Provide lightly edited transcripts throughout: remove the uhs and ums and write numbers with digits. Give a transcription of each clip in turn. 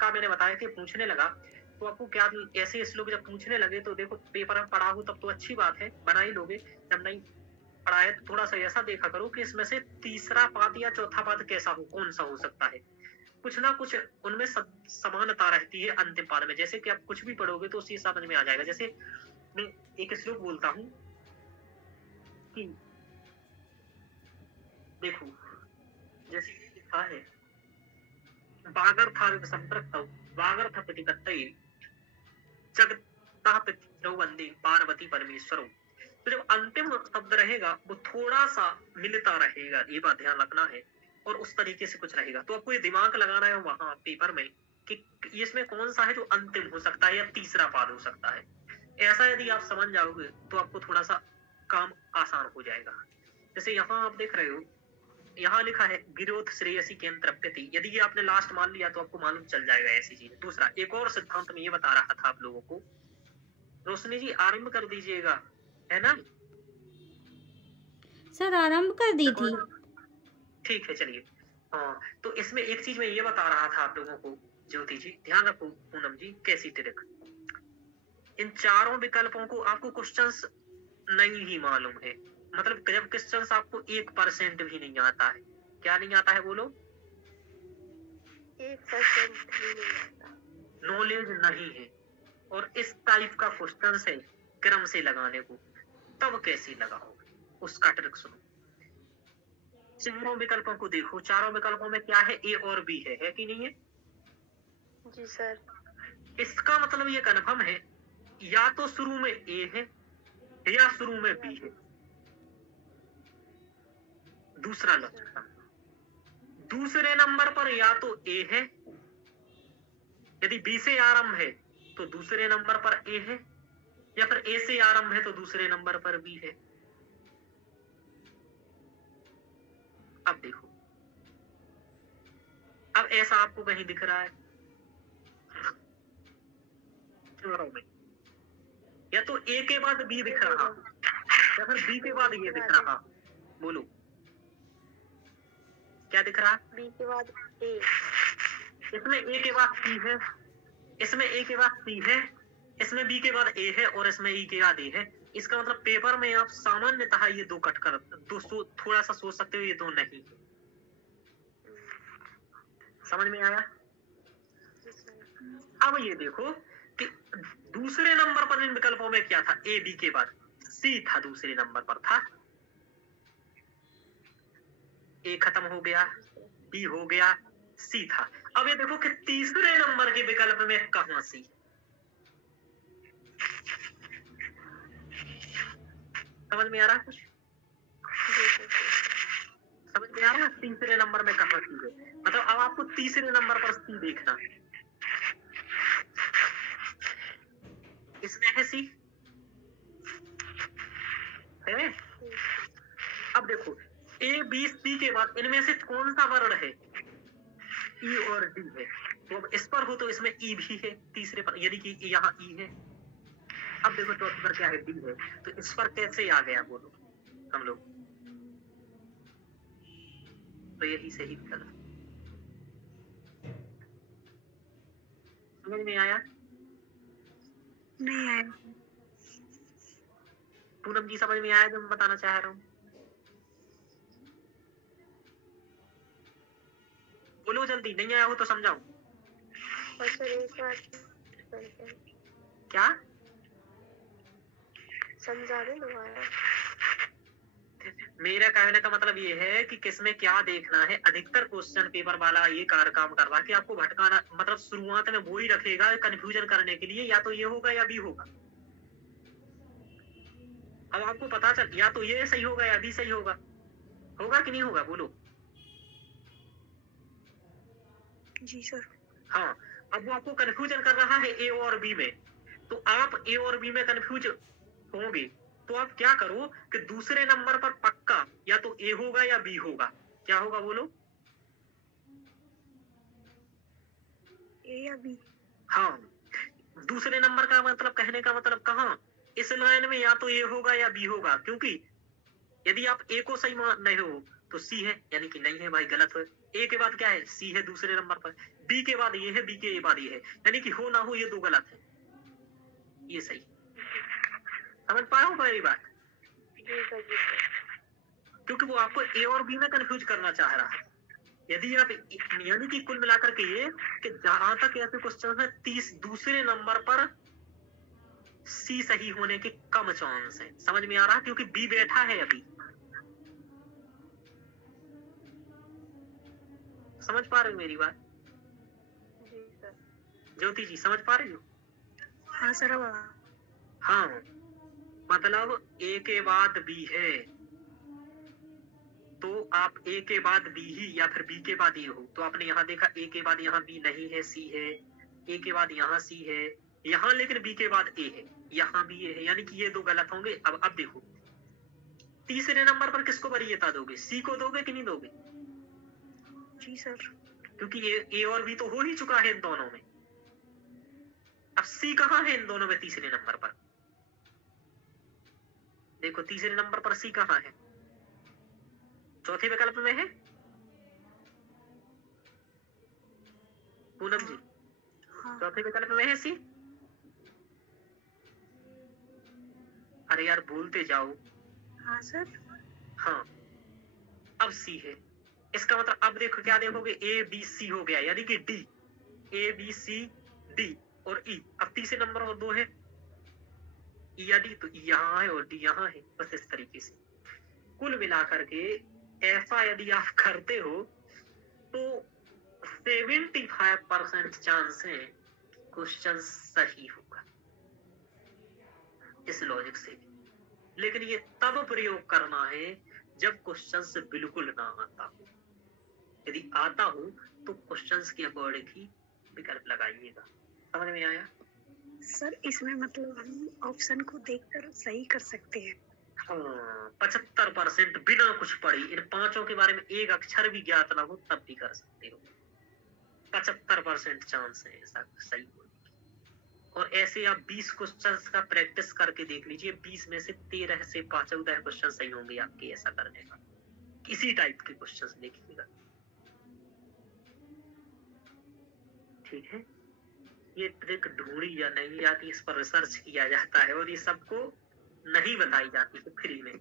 तुक्का मैंने बताया कि पूछने लगा, तो आपको क्या ऐसे श्लोक जब पूछने लगे तो देखो पेपर में पढ़ा हो तब तो अच्छी बात है, बना ही लोगे। जब नहीं पढ़ा है तो थोड़ा सा ऐसा देखा करो कि इसमें से तीसरा पाद या चौथा पाद कैसा हो, कौन सा हो सकता है। कुछ ना कुछ उनमें समानता रहती है अंतिम पाद में, जैसे कि आप कुछ भी पढ़ोगे तो उसी समझ में आ जाएगा। जैसे मैं एक श्लोक बोलता हूँ कि देखो, जैसे लिखा है वागर्थाविव संपृक्तौ वागर्थ प्रतिपत्तये जगतः पितरौ वंदे पार्वती परमेश्वरौ। तो जब अंतिम शब्द रहेगा वो थोड़ा सा मिलता रहेगा, ये बात ध्यान रखना है, और उस तरीके से कुछ रहेगा। तो आपको ये दिमाग लगाना है वहां पेपर में कि इसमें कौन सा है जो अंतिम हो सकता है या तीसरा पाद हो सकता है। ऐसा यदि आप समझ जाओगे तो आपको थोड़ा सा काम आसान हो जाएगा। जैसे यहाँ आप देख रहे हो, यहाँ लिखा है विरोध श्रेयसी केम तृप्यति। यदि ये आपने लास्ट मान लिया तो आपको मालूम चल जाएगा ऐसी चीज। दूसरा एक और सिद्धांत में ये बता रहा था आप लोगों को, रोशनी जी आरंभ कर दीजिएगा, है ना? सर आरंभ कर दी थी। ठीक है चलिए। हाँ, तो इसमें एक चीज मैं ये बता रहा था आप लोगों को, ज्योति जी ध्यान रखो, पूनम जी कैसी तिरक, इन चारों विकल्पों को आपको क्वेश्चंस नहीं ही मालूम है। मतलब जब क्वेश्चंस आपको 1% भी नहीं आता है। क्या नहीं आता है बोलो? 1% भी नहीं आता, नॉलेज नहीं है। और इस टाइप का क्वेश्चन है क्रम से लगाने को, तब कैसे लगाओगे उसका ट्रिक सुनो। चारों विकल्पों को देखो, चारों विकल्पों में क्या है, ए और बी है कि नहीं है? जी सर। इसका मतलब ये कन्फर्म है या तो शुरू में ए है या शुरू में बी है। दूसरा लक्षण, दूसरे नंबर पर या तो ए है, यदि बी से आरंभ है तो दूसरे नंबर पर ए है, या फिर ए से आरंभ है तो दूसरे नंबर पर बी है। अब देखो, अब ऐसा आपको कहीं दिख रहा है चारों में, या तो ए के बाद बी दिख रहा या फिर बी के बाद ये दिख रहा। बोलो क्या दिख रहा? बी के बाद ए, इसमें ए के बाद सी है, इसमें ए के बाद सी है, इसमें बी के बाद ए है और इसमें ई के बाद ए है। इसका मतलब पेपर में आप सामान्यतः ये दो कट कर थोड़ा सा सोच सकते हो, ये दो नहीं। समझ में आया? अब ये देखो कि दूसरे नंबर पर इन विकल्पों में क्या था, ए बी के बाद सी था, दूसरे नंबर पर था। ए खत्म हो गया, बी हो गया, सी था। अब ये देखो कि तीसरे नंबर के विकल्प में कहां सी। समझ में आ रहा है कुछ? समझ में आ रहा है तीसरे नंबर में कहां सी है? मतलब अब आपको तीसरे नंबर पर सी देखना है। इसमें है सी है। अब देखो ए बी सी के बाद इनमें से कौन सा वर्ण है, ई और डी है। तो अब इस पर हो तो इसमें ई भी है तीसरे पर, यदि कि यहाँ ई है। अब देखो चौथे पर क्या है, डी है। तो इस पर कैसे आ गया बोलो हम लोग? तो यही सही विकल्प। समझ में आया? नहीं आया। पूनम जी समझ में आया जो मैं बताना चाह रहा हूँ? बोलो जल्दी, नहीं आया हो तो समझाओ। क्या समझा दे दोबारा। मेरा कहने का मतलब ये है कि किसमें क्या देखना है। अधिकतर क्वेश्चन पेपर वाला ये कार्य काम कर रहा है कि आपको भटकाना, मतलब शुरुआत में वो ही रखेगा कंफ्यूजन करने के लिए, या तो ये होगा या बी होगा। अब आपको पता चल या तो ये सही होगा या बी सही होगा। होगा कि नहीं होगा बोलो? जी सर। हाँ, अब वो आपको कंफ्यूजन कर रहा है ए और बी में, तो आप ए और बी में कंफ्यूज होंगे तो आप क्या करो कि दूसरे नंबर पर पक्का या तो ए होगा या बी होगा। क्या होगा बोलो? ए या बी। हाँ, दूसरे नंबर का मतलब कहने का मतलब कहाँ, इस लाइन में या तो ए होगा या बी होगा, क्योंकि यदि आप ए को सही मान रहे हो तो सी है, यानी कि नहीं है भाई, गलत है। ए के बाद क्या है, सी है दूसरे नंबर पर, बी के बाद ये है, बी के बाद ये है, यानी कि हो ना हो ये दो गलत है, ये सही। समझ पा रहा हूँ मेरी बात? जी सर, जी सर। क्योंकि वो आपको ए और बी में कंफ्यूज करना चाह रहा है। यदि आप यानी कि कुल मिलाकर के ये कि जहां तक ऐसे क्वेश्चन है 30 दूसरे नंबर पर सी सही होने के कम चांस है। समझ में आ रहा है? क्योंकि बी बैठा है अभी। समझ पा रहे हो मेरी बात? जी सर। ज्योति जी समझ पा रही हो? हाँ सर। हाँ, मतलब ए के बाद बी है तो आप ए के बाद बी ही या फिर बी के बाद ए हो। तो आपने यहाँ देखा ए के बाद यहाँ बी नहीं है, सी है, ए के बाद यहाँ सी है, यहाँ लेकिन बी के बाद ए है, यहाँ भी ए है, यानी कि ये दो गलत होंगे। अब देखो तीसरे नंबर पर किसको वरीयता दोगे, सी को दोगे कि नहीं दोगे? जी सर। क्योंकि ए और बी तो हो ही चुका है इन दोनों में। अब सी कहाँ है इन दोनों में तीसरे नंबर पर? देखो तीसरे नंबर पर सी कहाँ है, चौथे विकल्प में है पूनम जी। हाँ। चौथे विकल्प में है सी। अरे यार बोलते जाओ। हाँ सर। हाँ, अब सी है, इसका मतलब अब देखो क्या देखोगे, ए बी सी हो गया, यानी कि D, A B C D और ई। अब तीसरे नंबर और दो है ई या डी, तो ई यहाँ है और डी यहाँ है। बस इस तरीके से कुल मिलाकर के ऐसा यदि आप करते हो तो 75% चांस है क्वेश्चन सही होगा इस लॉजिक से। लेकिन ये तब प्रयोग करना है जब क्वेश्चन बिल्कुल ना आता हो। यदि आता हो तो क्वेश्चन के अकॉर्डिंग ही विकल्प लगाइएगा। समझ में आया? सर इसमें मतलब हम ऑप्शन को देखकर सही कर सकते हैं। हाँ, 75% बिना कुछ पढ़ी, इन पांचों के बारे में एक अक्षर भी ज्ञात ना हो तब भी कर सकते हो। 75% चांस है ऐसा सही होने की। और ऐसे आप 20 क्वेश्चंस का प्रैक्टिस करके देख लीजिए, 20 में से 13 से 14 क्वेश्चन सही होंगे आपके ऐसा करने का। इसी टाइप के क्वेश्चंस देखिएगा, ठीक है? ये ट्रिक ढूंढी या नहीं जाती, इस पर रिसर्च किया जाता है और ये सबको नहीं बताई जाती है फ्री में।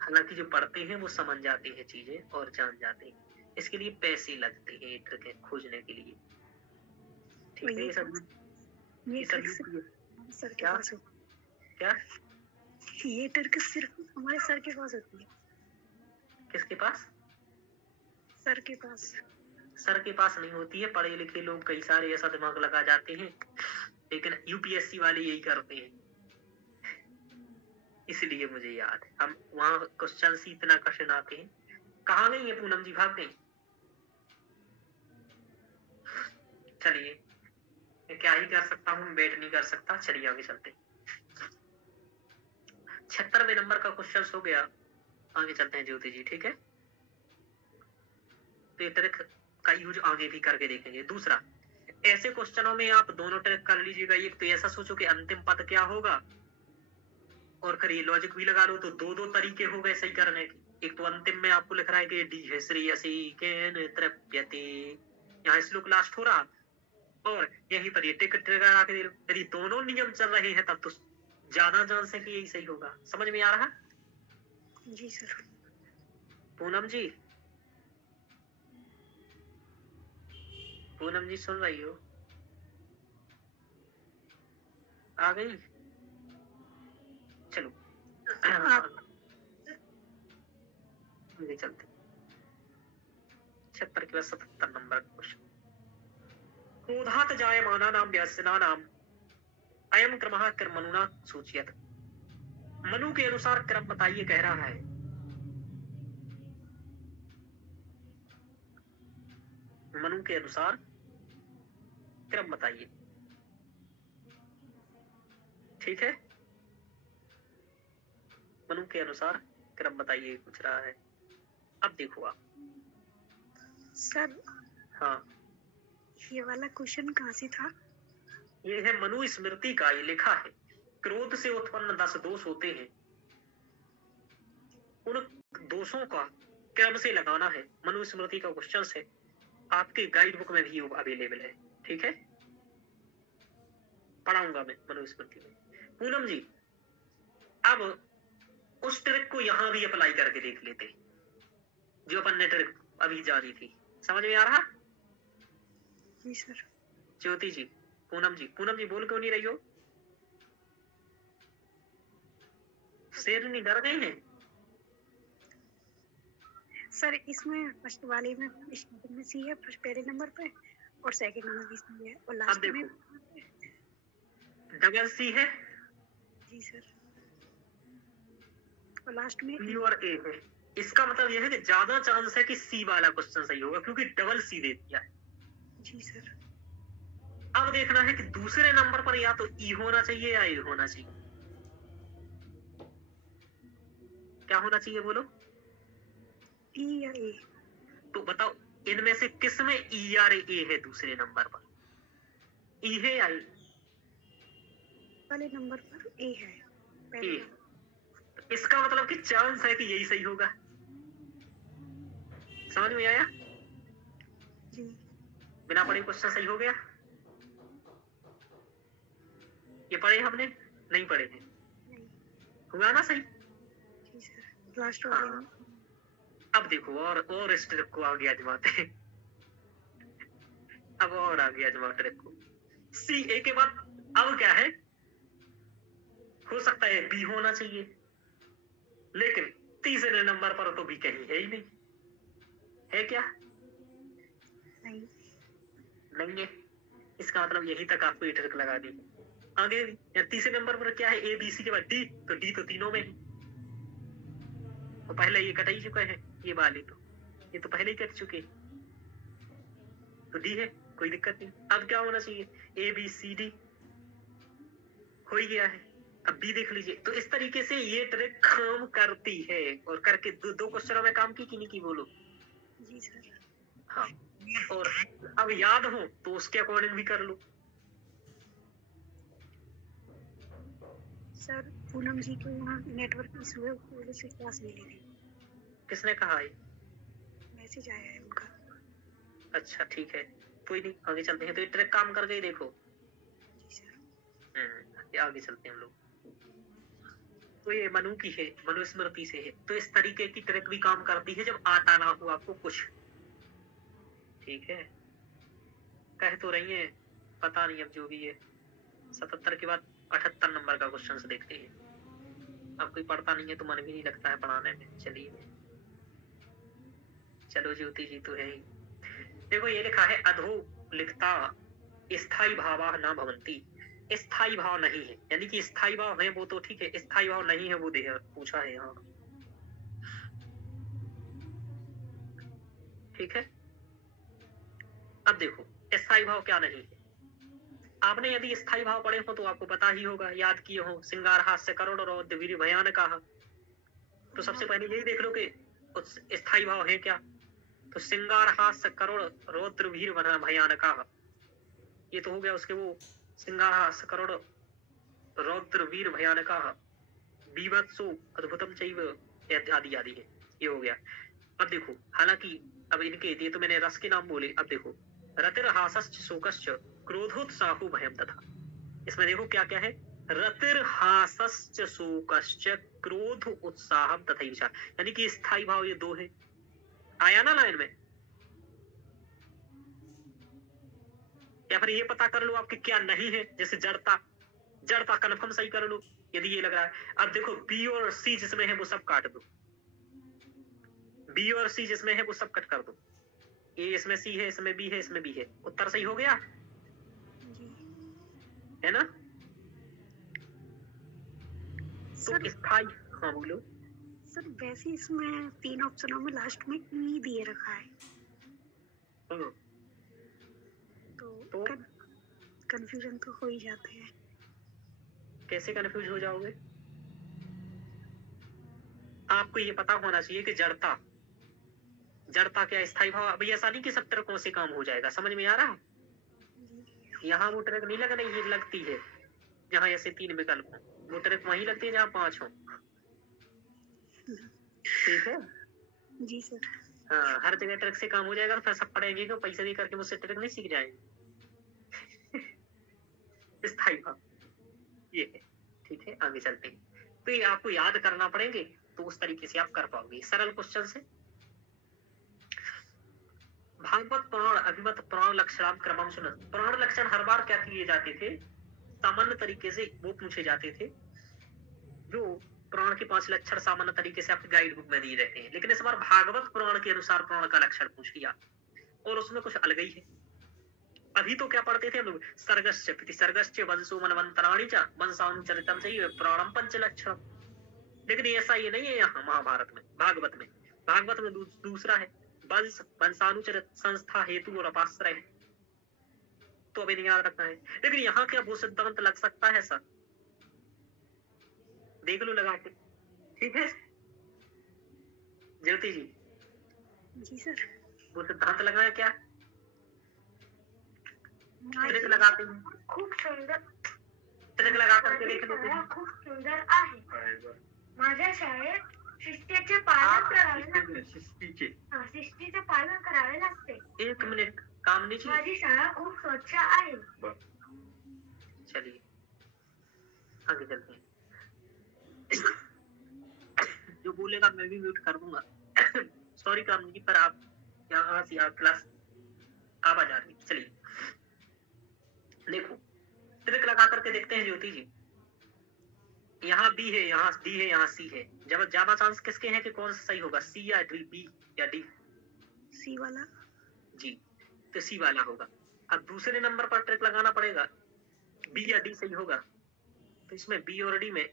हालांकि जो पढ़ते हैं वो समझ जाते हैं चीजें और जान जाते हैं, इसके लिए पैसे लगते हैं ये ट्रिक खोजने के लिए, ठीक है? ये सब सर के क्या पास क्या ये ट्रिक सिर्फ हमारे सर के पास होती है। किसके पास? सर के पास। सर के पास नहीं होती है, पढ़े लिखे लोग कई सारे ऐसा दिमाग लगा जाते हैं, लेकिन यूपीएससी वाले यही करते हैं। इसलिए मुझे याद है, हम वहां क्वेश्चन ही इतना कठिन आते हैं। कहाँ गई है पूनम जी, भाग गई? चलिए मैं क्या ही कर सकता हूँ, बैठ नहीं कर सकता। चलिए आगे चलते हैं। 76वें नंबर का क्वेश्चन हो गया, आगे चलते हैं ज्योति जी, ठीक है? तो ये ट्रिक का यूज आगे भी करके देखेंगे। दूसरा, ऐसे क्वेश्चनों में आप दोनों ट्रिक कर लीजिएगा। एक तो ऐसा सोचो कि अंतिम पद क्या होगा, और फिर ये लॉजिक भी लगा लो, तो दो तरीके हो गए सही करने के। एक तो अंतिम में आपको लिख रहा है कि डी है श्रेयसी केन तृप्यते, यहाँ श्लोक लास्ट हो रहा, और यहीं पर ये टिक लगा के यदि दोनों नियम चल रहे हैं तब तो ज्यादा चांस है कि यही सही होगा। समझ में आ रहा? जी सर। पूनम जी, पूनम जी सुन रही हो? आ गई? चलो आगे चलते। 76 के बाद 77 नंबर क्वेश्चन। क्रोधात जायमानानां व्यसनानां अयम क्रमः कर्मणुना सूच्यते। मनु के अनुसार क्रम बताइए, कह रहा है। मनु के अनुसार क्रम बताइए, ठीक है? मनु के अनुसार क्रम बताइए पूछ रहा है। अब देखो आप सर, हाँ ये वाला क्वेश्चन कहाँ से था? ये है मनु स्मृति का, ये लिखा है क्रोध से उत्पन्न 10 दोष होते हैं। उन दोषों का क्रम से लगाना है। मनुस्मृति का क्वेश्चन है, आपके गाइड बुक में भी अवेलेबल है, ठीक है, पढ़ाऊंगा मैं मनुस्मृति में। पूनम जी, अब उस ट्रिक को यहां भी अप्लाई करके देख लेते, जो अपन ने ट्रिक अभी जारी थी। समझ में आ रहा? जी सर। ज्योति जी, पूनम जी बोल क्यों नहीं रही हो? शेरनी डर गई है सर? इसमें फर्स्ट वाले में स्टार्टिंग में सी है, फर्स्ट पहले नंबर पे, और सेकंड में भी सी है, और लास्ट में डबल सी है। जी सर, और लास्ट में बी और ए है। इसका मतलब यह है कि ज्यादा चांस है कि सी वाला क्वेश्चन सही होगा, क्योंकि डबल सी दे दिया है। जी सर। अब देखना है कि दूसरे नंबर पर या तो ई होना चाहिए या ए होना चाहिए। क्या होना चाहिए बोलो? ई या ए। तो बताओ इनमें से किस में ई या ए है दूसरे नंबर पर? ई है या ए? पहले नंबर पर ए है। ए। तो इसका मतलब कि चांस है कि यही सही होगा। समझ में आया? जी। बिना पढ़े क्वेश्चन सही हो गया। ये पढ़े हमने? नहीं पढ़े हैं। हुआ ना सही? जी सर। लास्ट वाले में। अब देखो और इस ट्रिक को आगे आजमाते हैं। अब और आगे आजमा ट्रिक को। सी ए के बाद अब क्या है? हो सकता है बी होना चाहिए, लेकिन तीसरे नंबर पर तो बी कहीं है ही नहीं। है क्या? नहीं है। इसका मतलब यही तक आपको ये ट्रिक लगा दी। आगे भी तीसरे नंबर पर क्या है? ए बी सी के बाद डी, तो डी तो तीनों में है। तो पहले ये कट ही चुका है, ये वाले तो ये तो पहले ही कट चुके, तो डी है, कोई दिक्कत नहीं। अब क्या होना चाहिए? ए बी सी डी हो ही गया है। अब बी देख लीजिए। तो इस तरीके से ये ट्रिक काम करती है, और करके दो क्वेश्चनों में काम की कि नहीं की बोलो? जी सर। हाँ, और अब याद हो तो उसके अकॉर्डिंग भी कर लो। सर पूनम जी को यहाँ नेटवर्क इशू है, उसकी वजह से क्लास नहीं ले रही। किसने कहा है? मैसेज आया है उनका। अच्छा ठीक है, कोई नहीं, आगे चलते हैं। तो ये ट्रिक काम कर गई देखो। जी सर। आगे चलते हैं हम लोग। तो ये मनु की है, मनुस्मृति से है। तो इस तरीके की ट्रिक भी काम करती है जब आता ना हो आपको कुछ। ठीक है, कह तो रही है, पता नहीं अब जो भी है। 77 के बाद 78 नंबर का क्वेश्चन से देखते हैं। अब कोई पढ़ता नहीं है तो मन भी नहीं लगता है पढ़ाने में। चलिए, चलो ज्योति जी तो है ही। देखो ये लिखा है, अधो लिखता स्थाई भावा न भवंती। स्थाई भाव नहीं है, यानी कि स्थाई भाव है वो तो ठीक है, स्थाई भाव नहीं है वो पूछा है यहाँ। ठीक है, अब देखो स्थाई भाव क्या नहीं है। आपने यदि स्थाई भाव पढ़े हो तो आपको पता ही होगा, याद किए हो, श्रृंगार हास्य करुण रौद्र वीर भयानक। तो सबसे पहले यही देख लो कि स्थाई भाव है क्या। तो श्रृंगार हास्य करुण रौद्र वीर भयानक, ये तो हो गया उसके वो श्रृंगार हास्य करुण रौद्र वीर भयानक बीभत्सो अद्भुतम चैव आदि आदि है, ये हो गया। अब देखो, हालांकि अब इनके ये तो मैंने रस के नाम बोले। अब देखो, रतिर्हासश्च शोकश्च क्रोधोत्साहो भयम तथा। इसमें देखो क्या क्या है? रतिर्हासश्च शोकश्च क्रोध उत्साहम तथा ईर्षा, यानी कि स्थाई भाव ये दो है। आया ना लाइन में? या फिर ये पता कर लो आपके क्या नहीं है, जैसे जड़ता, जड़ता कन्फर्म सही कर लो यदि ये लग रहा है। अब देखो बी और सी जिसमें है वो सब काट दो, बी और सी जिसमें है वो सब कट कर दो। ए इसमें सी है, इसमें बी है, इसमें बी है। उत्तर सही हो गया है ना? तो स्थाई, हाँ बोलो सर। वैसे इसमें 3 ऑप्शनों में लास्ट में ई दिए रखा है, तो कंफ्यूजन तो हो ही जाते हैं। कैसे कंफ्यूज हो जाओगे? आपको ये पता होना चाहिए कि जड़ता, जड़ता क्या स्थाई भाव। अभी ऐसा नहीं कि सब ट्रिकों से काम हो जाएगा, समझ में आ रहा है? यहाँ वो ट्रिक नहीं लग रही, ये लगती है जहाँ ऐसे 3 विकल्प हो। वो ट्रिक वहीं लगती है जहाँ 5 हो। ठीक है। जी सर। हाँ, हर जगह ट्रिक से काम हो जाएगा तो फिर सब पढ़ेंगे क्यों, पैसे दे करके मुझसे ट्रिक नहीं सीख जाएंगे। स्थायी भाव ये है। ठीक है, आगे चलते हैं। तो ये आपको याद करना पड़ेंगे, तो उस तरीके से आप कर पाओगे। सरल क्वेश्चन है। भागवत पुराण अभिमत पुराण लक्षणाम क्रमम सुन। पुराण लक्षण हर बार क्या किए जाते थे, सामान्य तरीके से वो पूछे जाते थे, जो पुराण के 5 लक्षण सामान्य तरीके से आपकी गाइड बुक में दिए रहते हैं। लेकिन इस बार भागवत पुराण के अनुसार पुराण का लक्षण पूछ लिया, और उसमें कुछ अलग ही है। अभी तो क्या पढ़ते थे हम लोग, सर्गश्च प्रतिसर्गश्च वंशो मनवंतराणि च वंशानुचरितम चाहिए पुराणम पंचलक्षणम। लेकिन ऐसा ये नहीं है यहाँ महाभारत में, भागवत में। भागवत में दूसरा है, वंश वंशानुचरित संस्था हेतु और अपाश्रय है, तो अभी नहीं याद रखना है। लेकिन यहाँ क्या वो सिद्धांत लग सकता है सर, देख लो लगा के। ठीक है ज्योति जी? जी सर। वो सिद्धांत लगाए क्या, ट्रिक माझी लगाते हैं, खूप सुंदर ट्रिक लगा करके देख लो। शाळा खूप सुंदर आहे. माझ्या शाळेत शिस्तीचे पालन करावे लागते. शिस्तीचे पालन करावे लागते. 1 मिनट कामनी जी, माझी शाळा खूप स्वच्छ आहे. चलिए आगे चलते हैं। जो बोलेगा मैं भी म्यूट कर दूंगा। सॉरी कामनी जी, पर आप यहाँ से आप क्लास आवाज आ रही। चलिए देखो, ट्रिक लगा करके देखते हैं ज्योति जी। यहाँ बी है, यहाँ डी है, यहाँ सी है। जब ज्यादा चांस किसके हैं कि कौन सा सही होगा, सी या डी, बी या डी? सी वाला। जी, तो सी वाला होगा। अब दूसरे नंबर पर ट्रिक लगाना पड़ेगा, बी या डी सही होगा। तो इसमें बी और डी में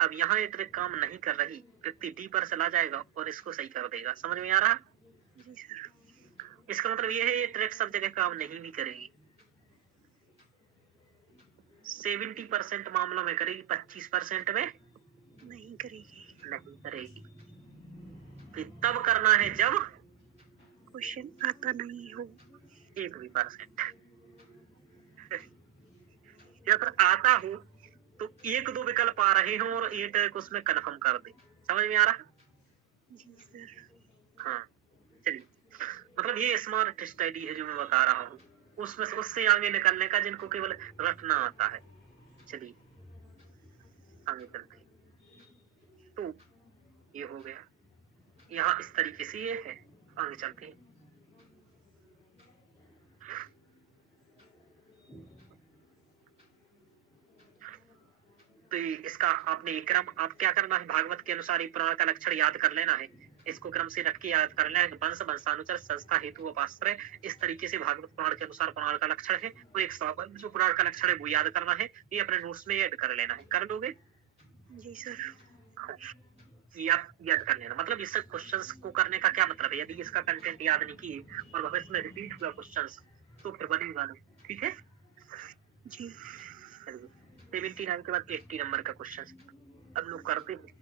अब यहाँ ये ट्रिक काम नहीं कर रही, व्यक्ति डी पर चला जाएगा और इसको सही कर देगा। समझ में आ रहा? जी सर। इसका मतलब ये है ये ट्रिक सब जगह काम नहीं भी करेगी। 70% मामलों में करेगी, 25% में नहीं करेगी। नहीं करेगी। फिर तब करना है जब क्वेश्चन आता नहीं हो। 1% या फिर आता हो तो 1-2 विकल्प आ रहे हो और ये ट्रिक उसमें कन्फर्म कर दे। समझ में आ रहा? जी सर। हाँ चलिए, मतलब ये स्मार्ट स्टडी है जो मैं बता रहा हूँ, उसमें से उससे आगे निकलने का जिनको केवल रटना आता है। चलिए आगे चलते हैं। तो ये हो गया, यहाँ इस तरीके से ये है। आगे चलते हैं। तो इसका आपने क्रम, आप क्या करना है, भागवत के अनुसार ये पुराण का लक्षण याद कर लेना है। इसको क्रम से रख के याद कर लेना है। वंश वंशानुचर संस्था हेतु उपाश्रय, इस तरीके से भागवत पुराण के अनुसार पुराण का लक्षण है। वो एक जो पुराण का लक्षण है वो याद करना है। ये अपने नोट्स में ऐड कर लेना है। कर लोगे? जी सर। याद कर लेना। मतलब इस क्वेश्चंस को करने का क्या मतलब है, यदि इसका कंटेंट याद नहीं किए और भविष्य में रिपीट हुआ क्वेश्चंस तो फिर बनेगा नहीं। ठीक है जी। चलिए 79 के बाद 80 नंबर का क्वेश्चन अब लोग करते हैं।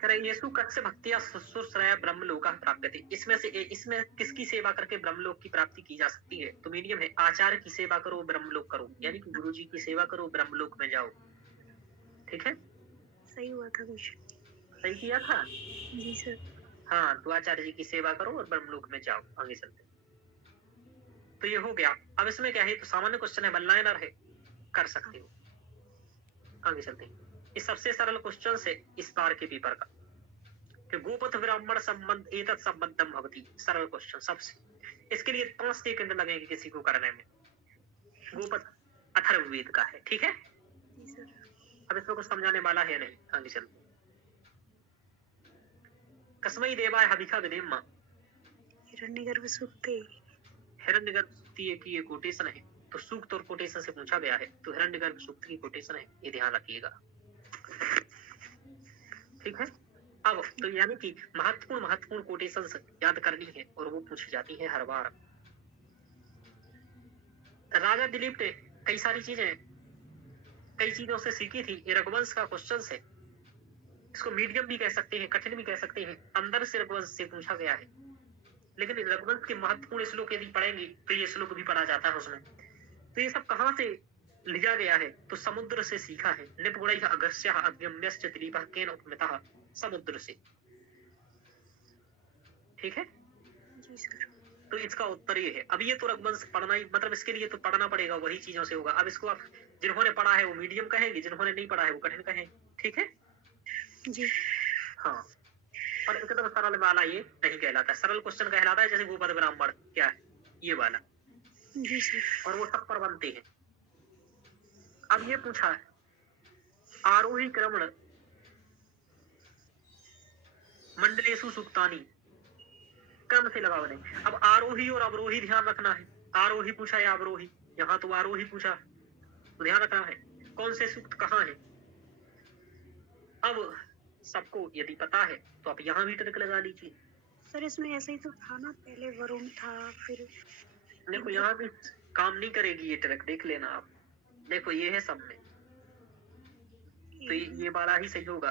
येसु कच्छ भक्तिया शुश्रूषया ब्रह्मलोका प्राप्यते। इसमें किसकी सेवा करके ब्रह्मलोक की प्राप्ति की जा सकती है? तो मीडियम है, आचार्य की सेवा करो ब्रह्मलोक करो, यानी कि गुरु जी की सेवा करो ब्रह्मलोक में जाओ। ठीक है, सही हुआ था क्वेश्चन। सही किया था? जी सर। हाँ, तो आचार्य जी की सेवा करो और ब्रह्मलोक में जाओ। आगे चलते, तो ये हो गया। अब इसमें क्या है, तो सामान्य क्वेश्चन है, बल्लाइनर है, कर सकते हो। आगे चलते हैं। ये सबसे सरल क्वेश्चन है इस बार के पेपर का, कि गोपथ ब्राह्मण संबंध एतत् संबद्धम भवति। सरल क्वेश्चन सबसे, इसके लिए 5 सेकंड लगेंगे किसी को करने में। गोपथ अथर्ववेद का है। ठीक है, जी सर। अब इसमें कुछ समझाने वाला है नहीं। आगे चलते। कस्मै देवाय हविषा विधेम। हिरण्यगर्भ सूक्ते। हिरण्यगर्भ सूक्ति की ये कोटेशन है, तो सूक्त और कोटेशन से पूछा गया है, तो हिरण्यगर्भ सूक्त की कोटेशन है, ये ध्यान रखिएगा। ठीक है, अब तो यानी कि महत्वपूर्ण कोटेशन याद करनी है और वो पूछी जाती है हर बार। राजा दिलीप ने कई सारी चीजें कई चीजों से सीखी थी। ये रघुवंश का क्वेश्चन है, इसको मीडियम भी कह सकते हैं, कठिन भी कह सकते हैं। अंदर से रघुवंश से पूछा गया है, लेकिन रघुवंश के महत्वपूर्ण श्लोक यदि पढ़ेंगे तो ये श्लोक भी पढ़ा जाता है उसमें। तो ये सब कहाँ से लिया गया है, तो समुद्र से सीखा है। निपुणैः अगस्त्यः अगम्यश्च दिलीपः केन उपमितः। समुद्र से ठीक है। जी सर। तो इसका उत्तर ये है। अब ये तो रघुवंश पढ़ना ही, मतलब इसके लिए तो पढ़ना पड़ेगा, वही चीजों से होगा। अब इसको आप जिन्होंने पढ़ा है वो मीडियम कहेंगे, जिन्होंने नहीं पढ़ा है वो कठिन कहेंगे, ठीक है। जी हाँ, और एकदम सरल वाला ये नहीं कहलाता, सरल क्वेश्चन कहलाता है जैसे गोपद ब्राह्मण क्या है, ये वाला, जी सर। और वो सब पर बनते हैं। अब ये पूछा है आरोही क्रमण मंडलेशु सुक्तानी, क्रम से लगाओ नहीं। अब आरोही और अवरोही ध्यान रखना है, आरोही पूछा या अवरोही, यहाँ तो आरोही पूछा, तो ध्यान रखना है कौन से सूक्त कहाँ है। अब सबको यदि पता है तो आप यहाँ भी ट्रिक लगा लीजिए। सर इसमें ऐसे ही तो था ना, पहले वरुण था फिर। देखो यहाँ भी काम नहीं करेगी ये ट्रिक, देख लेना आप। देखो ये है सब में, तो ये वाला ही सही होगा।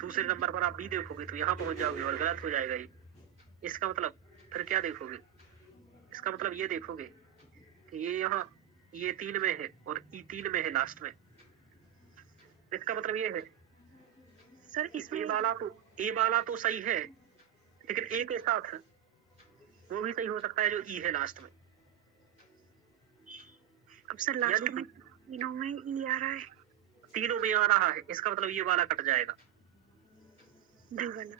दूसरे नंबर पर आप भी देखोगे तो यहाँ पहुंच जाओगे और गलत हो जाएगा ये। इसका मतलब फिर क्या देखोगे, इसका मतलब ये देखोगे कि ये यहाँ ये 3 में है और ई 3 में है लास्ट में। इसका मतलब ये है सर इसमें ए वाला तो सही है, लेकिन ए के साथ वो भी सही हो सकता है जो ई है लास्ट में। अब सर लास्ट में तीनों में ई आ रहा है, तीनों में आ रहा है, इसका मतलब ये वाला कट जाएगा, डी वाला।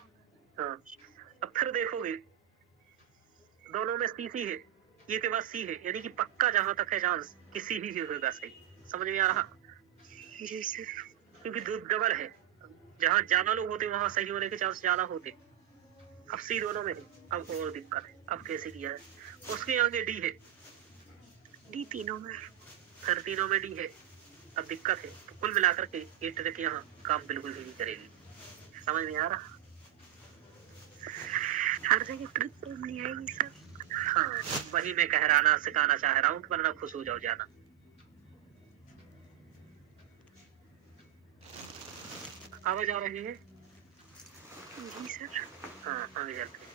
हाँ। अब फिर देखोगे दोनों में सी है, ये के बाद सी है, यानी कि पक्का जहां तक है चांस किसी ही होगा सही। समझ में आ रहा? जी सर। क्योंकि डबल है, जहां ज्यादा लोग होते वहां सही होने के चांस ज्यादा होते। अब सी दोनों में है, अब और दिक्कत है। अब कैसे किया है, उसके आगे डी है, डी तीनों में, फिर तीनों में डी है, अब दिक्कत है। तो कुल मिलाकर के ये ट्रिक यहाँ काम बिल्कुल भी नहीं करेगी। समझ में आ रहा? हर जगह ट्रिक तो नहीं आएगी सर। हाँ, वही मैं कहराना सिखाना चाह रहा हूँ, वरना खुश हो जाओ जाना। आवाज आ रही है? जी सर। हाँ, आगे चलते हैं।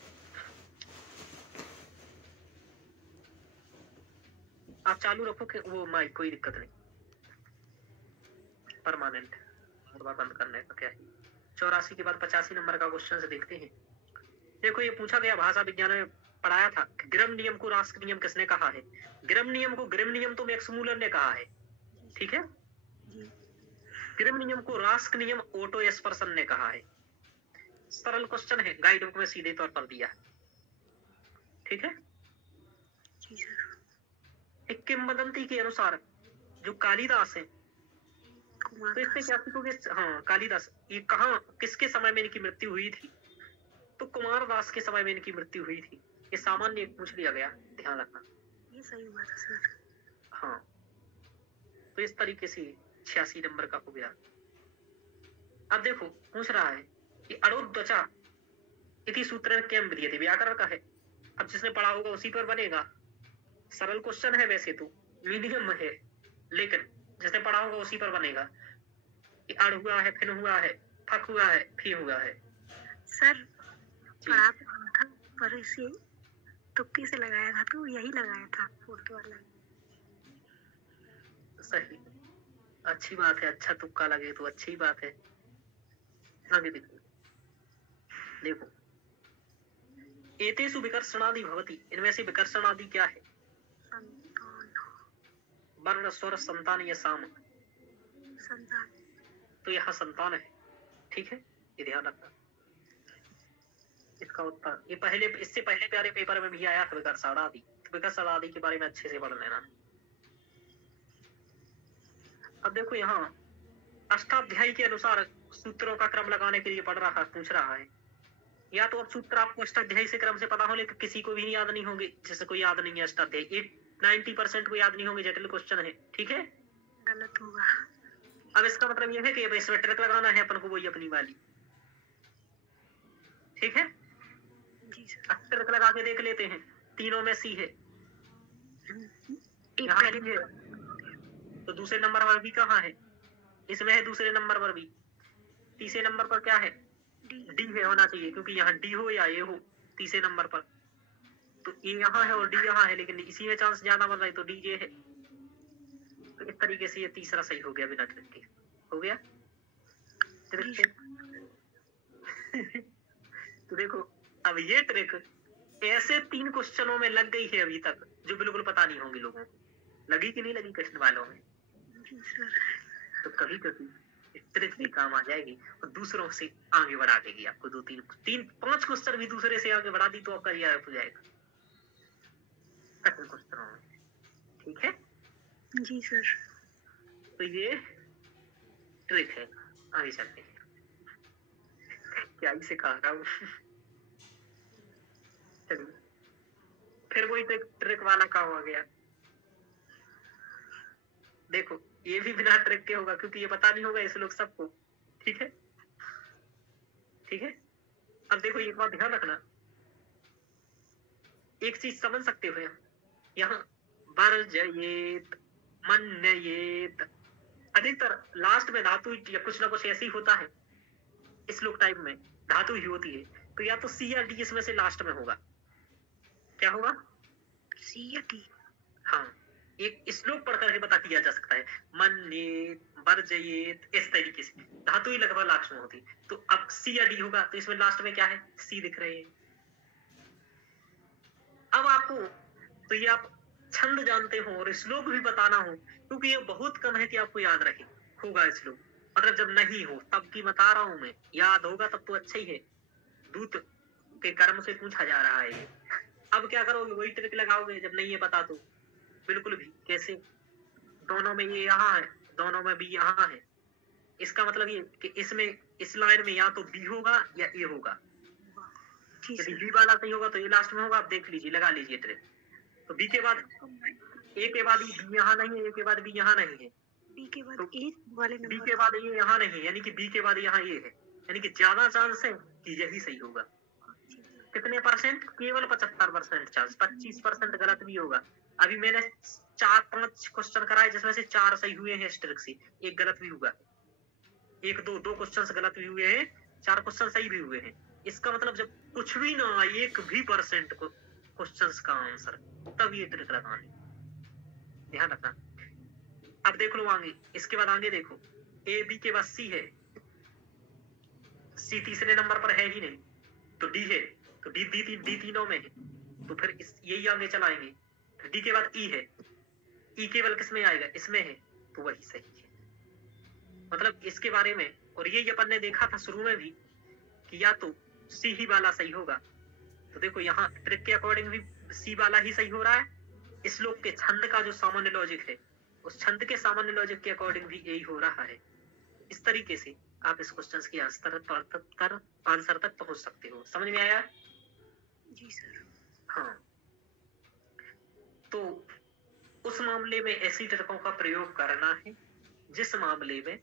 आप चालू रखो कि वो माइक, कोई दिक्कत नहीं, परमानेंट। हर बार बंद करने का क्या है। 84 के बाद 85 नंबर का क्वेश्चन से देखते हैं। देखो ये पूछा गया, भाषा विज्ञान में पढ़ाया था, ग्रम नियम को रास्क नियम किसने कहा है? ग्रम नियम को ग्रिम नियम तो मैक्स मूलर ने कहा है, ठीक है। ग्रिम नियम को रास्क नियम ओटो एस्पर्सन ने कहा है। सरल क्वेश्चन है, गाइड बुक में सीधे तौर पर दिया, ठीक है। एक किंवदंती के अनुसार जो कालिदास है, तो इससे क्या सीखोगे? हाँ, कालिदास, ये कहाँ किसके समय में इनकी मृत्यु हुई थी? तो कुमारदास के समय में इनकी मृत्यु हुई थी। ये सामान्य पूछ लिया गया, ध्यान रखना। ये सही हुआ था सर। हाँ, तो इस तरीके से 86 नंबर का हो गया। अब देखो पूछ रहा है कि अणुध्वचा इति सूत्र केम विद्यते, व्याकरण का है। अब जिसने पढ़ा होगा उसी पर बनेगा। सरल क्वेश्चन है वैसे तो, मीडियम है, लेकिन जिसने पढ़ा होगा उसी पर बनेगा। कि अड़ हुआ है, फिन हुआ है, फक हुआ है, फी हुआ है। सर पढ़ा था पर इसे तुक्के से लगाया था, तो यही लगाया था फोर्थ वाला। सही, अच्छी बात है, अच्छा तुक्का लगे तो अच्छी बात है। आगे देखो एतेषु विकर्षणादि भवति, इनमें से विकर्षणादि क्या है? वर्ण स्वर संतान या साम, संतान। तो यहाँ संतान है, ठीक है, ये ध्यान रखना। इसका उत्तर ये पहले, इससे पहले प्यारे पेपर में भी आया था विकर्षणादि। विकर्षणादि के बारे में अच्छे से पढ़ लेना। अब देखो यहाँ अष्टाध्यायी के अनुसार सूत्रों का क्रम लगाने के लिए पूछ रहा है। या तो अब सूत्र आपको अष्टाध्यायी से क्रम से पता हो, लेकिन किसी को भी याद नहीं होंगे, जिससे कोई याद नहीं है अष्टाध्यायी। 90% को याद नहीं होंगे, जटिल क्वेश्चन है, ठीक है। गलत होगा। अब इसका मतलब यह है कि अब इसमें ट्रिक लगाना है अपन को, वही अपनी वाली, ठीक है। ट्रिक लगा के देख लेते हैं। तीनों में सी है, यहाँ डी है, तो दूसरे नंबर पर भी कहाँ है? इसमें है दूसरे नंबर पर भी। तीसरे नंबर पर क्या है? डी है, होना चाहिए, क्योंकि यहाँ डी हो या ए हो तीसरे नंबर पर, तो ए यहाँ है और डी यहाँ है, लेकिन इसी में चांस ज्यादा बन रहा है, तो डी ये है। तो इस तरीके से ये तीसरा सही हो गया बिना ट्रिक के। हो गया ट्रिक। तो देखो अब ये ट्रिक ऐसे 3 क्वेश्चनों में लग गई है अभी तक जो बिल्कुल पता नहीं होंगी लोगों को। लगी कि नहीं लगी क्वेश्चन वालों में? जी सर। तो कभी कभी इस ट्रिक भी काम आ जाएगी और दूसरों से आगे बढ़ा देगी आपको। 2-3-5 क्वेश्चन भी दूसरे से आगे बढ़ा दी तो आपका ये हो जाएगा कठिन क्वेश्चनों में। ठीक है जी सर। तो ये ट्रिक है। आगे चलते हैं। क्या ही सिखा रहा हूँ। चलिए फिर वही ट्रिक वाला काम आ गया। देखो ये भी बिना ट्रिक के होगा क्योंकि ये पता नहीं होगा इस लोग सबको। ठीक है ठीक है। अब देखो एक बात ध्यान रखना, एक चीज समझ सकते हो यहाँ वर्जयेत मन्ययेत अधिकतर लास्ट में धातु या कुछ ना कुछ ऐसे ही होता है। इस लोग टाइप में धातु ही होती है तो या तो सी या डी इसमें से लास्ट में होगा। क्या होगा? सी या टी। हाँ एक श्लोक पढ़ करके पता किया जा सकता है। मन्येत वर्जयेत इस तरीके से धातु ही लगभग लास्ट में होती। तो अब सी या डी होगा तो इसमें लास्ट में क्या है? सी दिख रहे हैं। अब आपको तो ये आप छंद जानते हो और श्लोक भी बताना हो क्योंकि ये बहुत कम है कि आपको याद रहे होगा श्लोक। मतलब जब नहीं हो तब की बता रहा हूं मैं, याद होगा तब तो अच्छा ही है। दूत के कर्म से पूछा जा रहा है ये। अब क्या करोगे? वही ट्रिक लगाओगे जब नहीं है पता तो। बिल्कुल भी कैसे? दोनों में ये यहाँ है, दोनों में भी यहाँ है। इसका मतलब ये कि इसमें इस लाइन में या तो बी होगा या ए होगा। यदि बी वाला सही होगा तो ये लास्ट में होगा। आप देख लीजिए, लगा लीजिए ट्रिक। तो बी के बाद ए के बाद बी यहाँ नहीं है, ए के बाद बी यहाँ नहीं है, बी के बाद ए वाले बी नंबर के बाद ये यहाँ नहीं है, यानी कि बी के बाद यहाँ ये है, यानी कि ज्यादा चांस है कि यही सही होगा। कितने परसेंट? केवल 75% चांस। 25% गलत भी होगा। अभी मैंने 4-5 क्वेश्चन कराए जिसमें से 4 सही हुए हैं इस ट्रिक से, एक गलत भी हुआ। एक दो क्वेश्चन गलत भी हुए हैं, 4 क्वेश्चन सही भी हुए हैं। इसका मतलब जब कुछ भी ना आए 1% को क्वेश्चंस का आंसर तब ये ट्रिक लगानी, ध्यान रखना। अब देख लो आगे, इसके बाद आगे देखो ए बी के बाद सी है, सी तीसरे नंबर पर है ही नहीं तो डी है, तो डी तीनों में है तो फिर यही आगे चलाएंगे। डी के बाद ई है, ई केवल किसमें आएगा? इसमें है तो वही सही है। मतलब इसके बारे में, और ये अपन ने देखा था शुरू में भी कि या तो सी ही वाला सही होगा। तो देखो यहाँ ट्रिक के अकॉर्डिंग भी सी वाला ही सही हो रहा है। इस लोग के छंद का जो सामान्य लॉजिक है उस छंद के सामान्य लॉजिक के अकॉर्डिंग भी यही हो रहा है। इस तरीके से आप इस क्वेश्चन के आंसर तक पहुंच सकते हो। समझ में आया? जी सर। हाँ तो उस मामले में ऐसी ट्रिकों का प्रयोग करना है जिस मामले में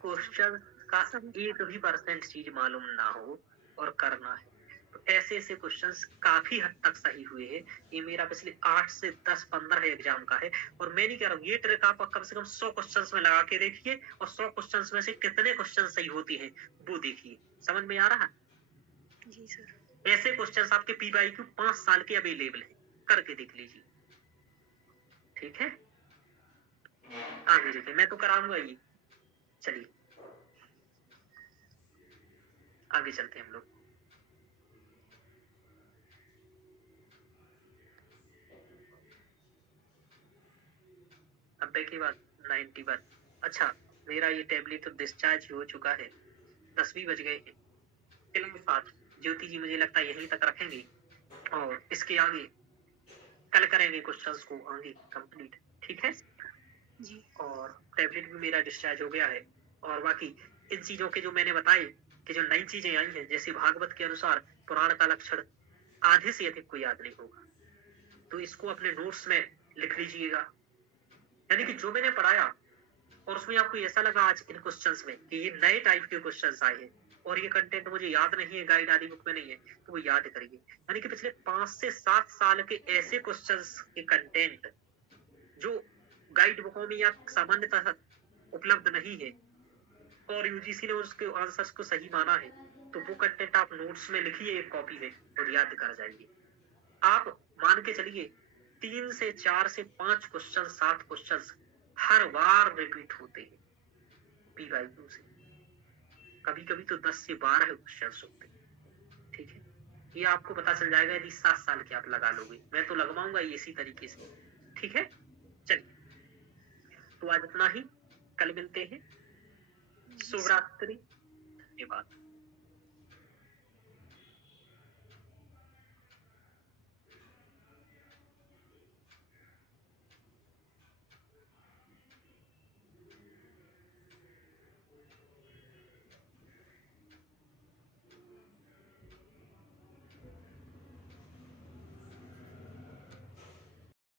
क्वेश्चन का एक भी % चीज मालूम ना हो और करना है। तो ऐसे ऐसे क्वेश्चंस काफी हद तक सही हुए हैं। ये मेरा पिछले 8 से 10-15 एग्जाम का है और मैं नहीं कह रहा हूँ। ये ट्रिक आप कम से कम 100 क्वेश्चंस में लगा के देखिए और 100 क्वेश्चंस में से कितने क्वेश्चन सही होते हैं वो देखिए। समझ में आ रहा है? जी सर। ऐसे क्वेश्चंस आपके PYQ 5 साल के अवेलेबल है, करके देख लीजिए। ठीक है आगे देखिए, मैं तो कराऊंगा ये। चलिए आगे चलते हैं हम लोग। की बात 90 बात। अच्छा मेरा ये टैबलेट तो डिस्चार्ज हो चुका है, 10 भी बज गए हैं। चलिए साथ ज्योति जी मुझे लगता है यहीं तक रखेंगे और इसके आगे कल करेंगे क्वेश्चंस को आगे कंप्लीट। ठीक है जी। और टैबलेट भी मेरा डिस्चार्ज हो गया है और बाकी इन चीजों के जो मैंने बताए कि जो नई चीजें आई हैं, जैसे भागवत के अनुसार पुराण का लक्षण आधे से अधिक को याद नहीं होगा, तो इसको अपने नोट्स में लिख लीजिएगा। यानी कि जो मैंने पढ़ाया और उसमें आपको ऐसा लगा आज इन क्वेश्चंस में कि ये नए टाइप के क्वेश्चंस आए हैं और ये कंटेंट मुझे याद नहीं है, गाइड आदि बुक में नहीं है, तो वो याद करिए। यानी कि पिछले 5 से 7 साल के ऐसे क्वेश्चंस के कंटेंट जो गाइड बुकों में या सामान्यतः उपलब्ध नहीं है और यूजीसी ने उसके आंसर्स को सही माना है, तो वो कंटेंट आप नोट्स में लिखिए एक कॉपी में और याद कर जाइए। आप मान के चलिए 3 से 4 से 5 क्वेश्चन 7 क्वेश्चन हर बार रिपीट होते हैं PYQ से, कभी कभी तो 10 से 12 क्वेश्चन होते हैं। ठीक है ये आपको पता चल जाएगा यदि 7 साल के आप लगा लोगे। मैं तो लगवाऊंगा इसी तरीके से, ठीक है। चलिए, तो आज इतना ही, कल मिलते हैं। शुभ रात्रि।